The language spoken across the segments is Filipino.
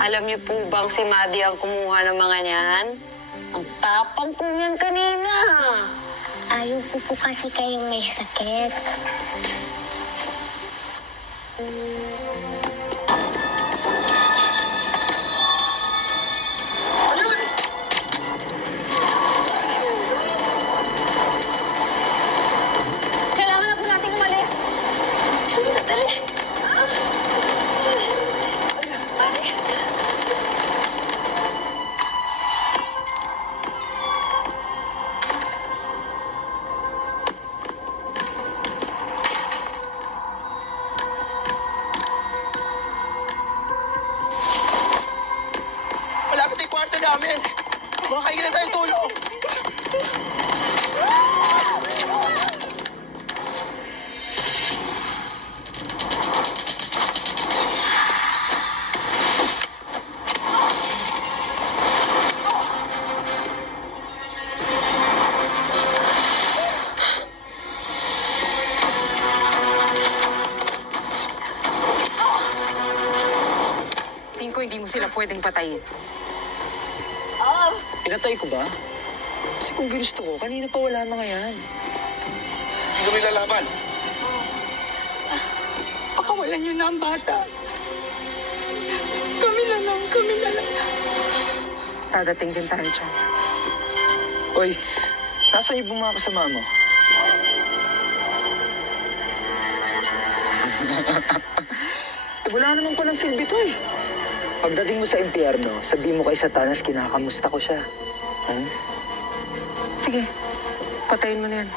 Alam niyo po bang si Maddie ang kumuha ng mga niyan? Ang tapang po niyan kanina. Ayaw po kasi kayong may sakit. Kailangan na po nating umalis. Sandali. Malapit na yung kwarto namin. Makakain na tayong tulong. Hindi mo sila pwedeng patayin. Pinatay ko ba? Kasi kung ginusto ko, kanina pa wala mga yan. Hindi kami lalaban. Pakawalan niyo na ang bata. Kami na lang, kami na lang. Dadating din tayo dyan. Oy, nasaan yung mga kasama mo? Wala naman palang silbi to eh. Pagdating mo sa impyerno, sabihin mo kay Satanas, kinakamusta ko siya. Sige, patayin mo na yan.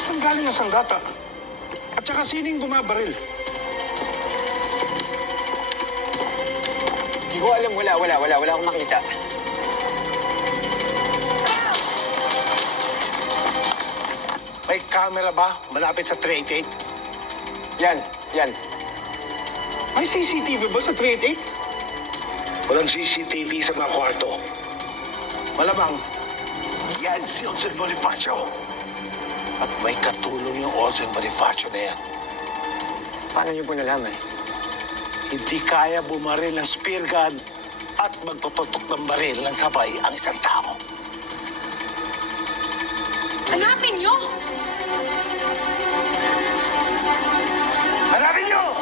Saan galing ang sanggata? At saka sining bumabaril? Hindi ko alam, wala akong makita. May camera ba malapit sa 388? Yan. May CCTV ba sa 388? Walang CCTV sa mga kwarto. Malamang, yan si Osen Bonifacio. At may katulong yung Osen Bonifacio na yan. Paano niyo po nalaman? Hindi kaya bumaril ng spear gun at magpaputok ng baril ng sabay ang isang tao. Hanapin niyo! Hanapin niyo!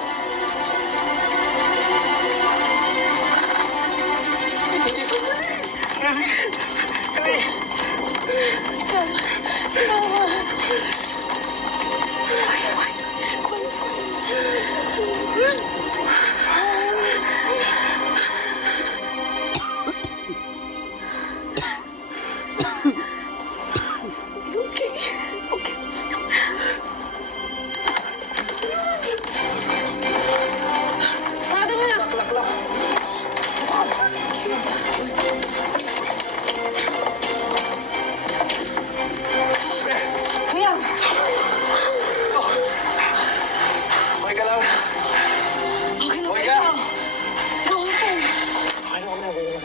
Sarado niyo na! Kuya! Okay ka lang? Okay na Okay kayo. ka? Ikaw, Osen. Okay na.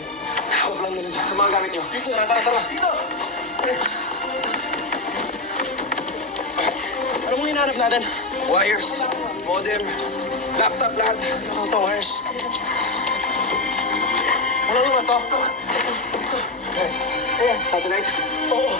Takot lang naman dyan sa mga gamit niyo. Tara. Dito! Ano mong hinahanap natin? Wires, modem, laptop, lahat. Ano to, wires? Ano naman to? Ayan, satellite? Oo.